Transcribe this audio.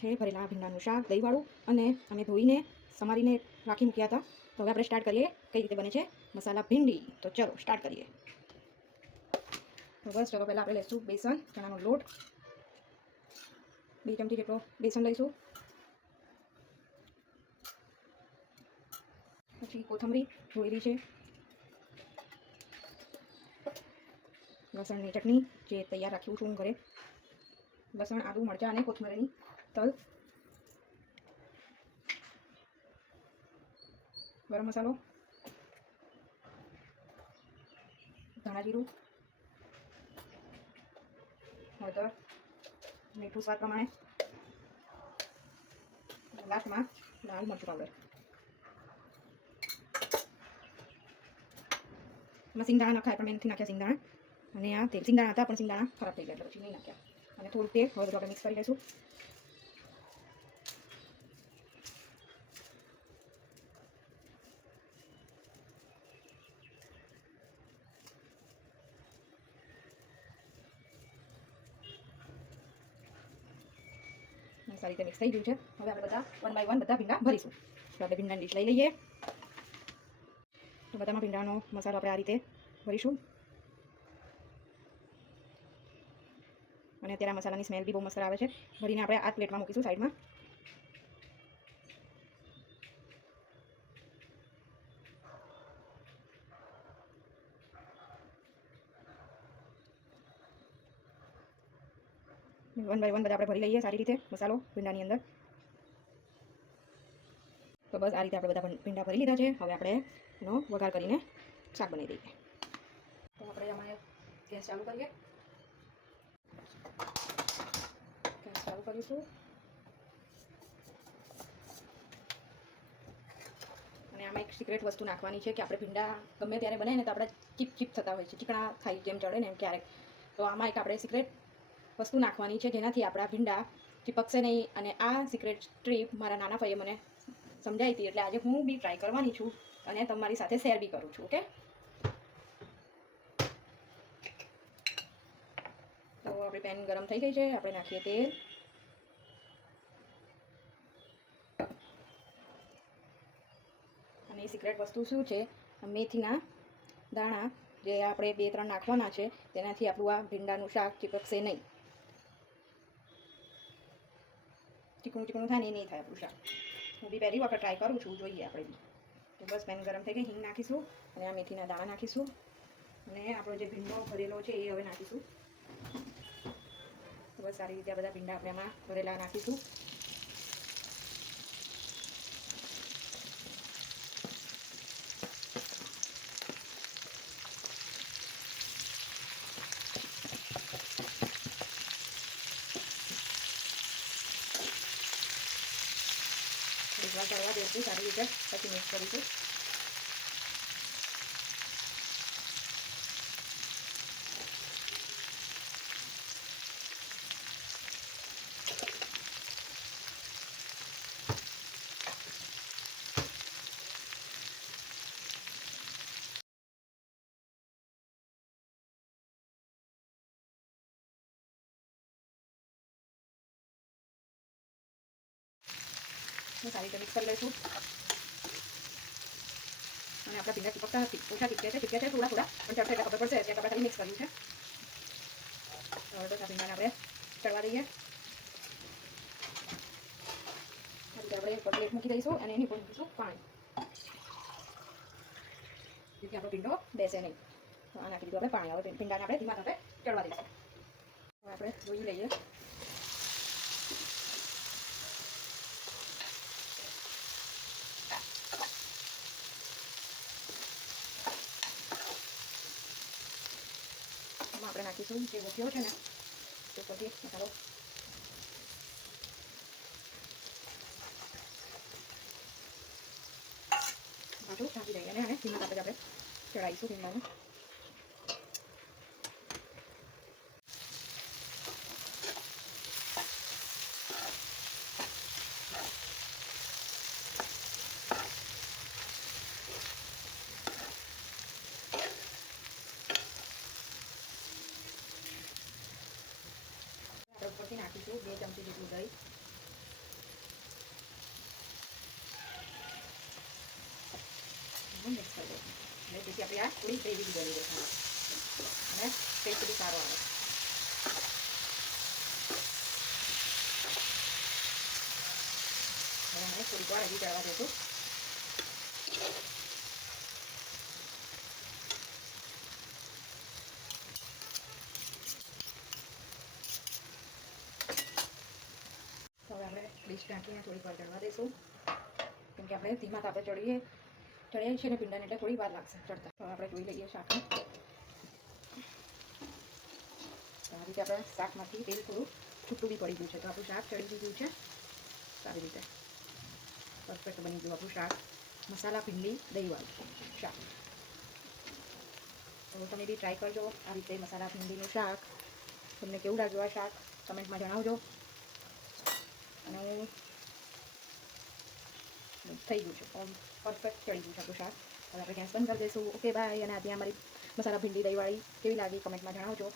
છે, ભરેલા ભીંડાનું શાક દહીંવાળું અને અમે ધોઈને સમારીને રાખી મૂક્યા હતા. તો હવે આપણે સ્ટાર્ટ કરીએ કઈ રીતે બને છે મસાલા ભીંડી. તો ચલો સ્ટાર્ટ કરીએ. તો બસ ચલો પહેલાં આપણે લઈશું બેસન, ચણાનો લોટ. બે ચમચી જેટલો બેસન લઈશું. પછી કોથમરી ધોયેલી છે. લસણની ચટણી જે તૈયાર રાખ્યું છું હું ઘરે. લસણ, આદુ, મરચાં અને કોથમરીની. તલ ગરમ મસાલો ધાણા જીરું હળદર મીઠું સ્વાદ પ્રમાણે લાસ્ટમાં લાલ મરચું પાવડર એમાં સિંગદાણા નખાય પણ મેં નથી નાખ્યા સિંગદાણા અને આ તેલ સિંગદાણા હતા પણ સિંગદાણા ખરાબ થઈ ગયા એટલે પછી નહીં નાખ્યા અને થોડું તેલ તો આપણે મિક્સ કરી લઈશું સારી રીતે મિક્સ થઈ ગયું છે. હવે આપણે બધા વન બાય વન બધા ભીંડા ભરીશું. તો આપણે ભીંડાની ડીશ લઈ લઈએ. તો બધામાં ભીંડાનો મસાલો આપણે આ રીતે ભરીશું. અને અત્યારે મસાલાની સ્મેલ બી બહુ મસ્ત આવે છે. ભરીને આપણે આ પ્લેટમાં મૂકીશું સાઈડમાં વન બાય વન બધા આપણે ભરી લઈએ, સારી રીતે મસાલો ભીંડાની અંદર. તો બસ આ રીતે આપણે બધા ભીંડા ભરી લીધા છે. હવે આપણે એનો વઘાર કરીને શાક બનાવી દઈએ. તો આપણે અમારે ગેસ ચાલુ કરીએ. ગેસ ચાલુ કરીશું. અને આમાં એક સિક્રેટ વસ્તુ નાખવાની છે કે આપણે ભીંડા ગમે ત્યારે બનાવીએ ને તો આપણે ચીપ ચીપ થતા હોય છે. ચીકણા થાય, જેમ ચડે ને એમ ક્યારેક. તો આમાં એક આપણે સિક્રેટ વસ્તુ નાખવાની છે જેનાથી આપણા ભીંડા ચીપકશે નહીં. અને આ સિક્રેટ ટ્રીપ મારા નાના ભાઈએ મને સમજાવી હતી એટલે આજે હું બી ટ્રાય કરવાની છું અને તમારી સાથે શેર બી કરું છું ઓકે તો આપણી પેન ગરમ થઈ ગઈ છે. આપણે નાખીએ તેલ. અને એ સિક્રેટ વસ્તુ શું છે? મેથીના દાણા જે આપણે બે ત્રણ નાખવાના છે, તેનાથી આપણું આ ભીંડાનું શાક ચીપકશે નહીં. ચીકણું ચીકણું થાય ને એ નહીં થાય આપણું શાક. હું બી પહેલી વખત ટ્રાય કરું છું, જોઈએ આપણે બી. બસ પેન ગરમ થઈ ગઈ, હિંગ નાખીશું અને આ મેથીના દાણા નાખીશું. અને આપણો જે ભીંડો ભરેલો છે એ હવે નાખીશું. તો બસ સારી રીતે આ બધા ભીંડા આપણે આમાં ભરેલા નાખીશું. થોડીક વાર ચડવા દઈશું સારી રીતે પછી મિક્સ કરીશું. ને સારી રીતે મિક્સ કરી લઈશું. અને આપણા ભીંડા ચીપકતા નથી. ઓછા ચીપકે છે ચીપકે છે, થોડા થોડા. પણ ચડશે એટલે ખબર પડશે, એટલે આપણે ખાલી મિક્સ કર્યું છે. હવે તો આ ભીંડાને આપણે ચડવા દઈએ. આપણે એક પ્લેટ મૂકી દઈશું અને એની ઉપર મૂકીશું પાણી. જેથી આપણો ભીંડો બેસે નહીં. તો આ નાખી આપણે પાણી આવે, ભીંડાને આપણે ધીમા તાપે ચડવા દઈશું. હવે આપણે જોઈ લઈએ. એમાં આપણે નાખીશું જે ગોઠિયો છે ને તે પછી મસાલો પાછું ઢાંકી દઈએ અને આને ધીમા તાપે જ આપણે dia jam tidur dulu guys. Ini siap ya? Ini baby juga dulu ini saya sudah taruh ini sudah lagi dalam itu. Dish ઢાંકીને થોડીક વાર ચડવા દઈશું કેમ કે આપણે ધીમા તાપે ચડીએ ચડીએ છીએ ને પીંડાને એટલે થોડી વાર લાગશે ચડતા. હવે આપણે જોઈ લઈએ શાકને. તો આ રીતે આપણે શાકમાંથી તેલ થોડું છૂટું બી પડી ગયું છે. તો આપણું શાક ચડી ગયું છે. સારી રીતે પરફેક્ટ બની ગયું આપણું શાક. મસાલા, ભીંડી દહીંવાળું શાક. તો તમે બી ટ્રાય કરજો આ રીતે મસાલા, ભીંડીનું શાક. તમને કેવું લાગ્યું આ શાક? કમેન્ટમાં જણાવજો. અને થઈ ગયું છે પરફેક્ટ ચડી ગયું છે આપણું શાક હવે આપણે ગેસ બંધ કરી દઈશું ઓકે બાય અને આજે અમારી મસાલા ભીંડી દહીંવાળી કેવી લાગી કમેન્ટમાં જણાવજો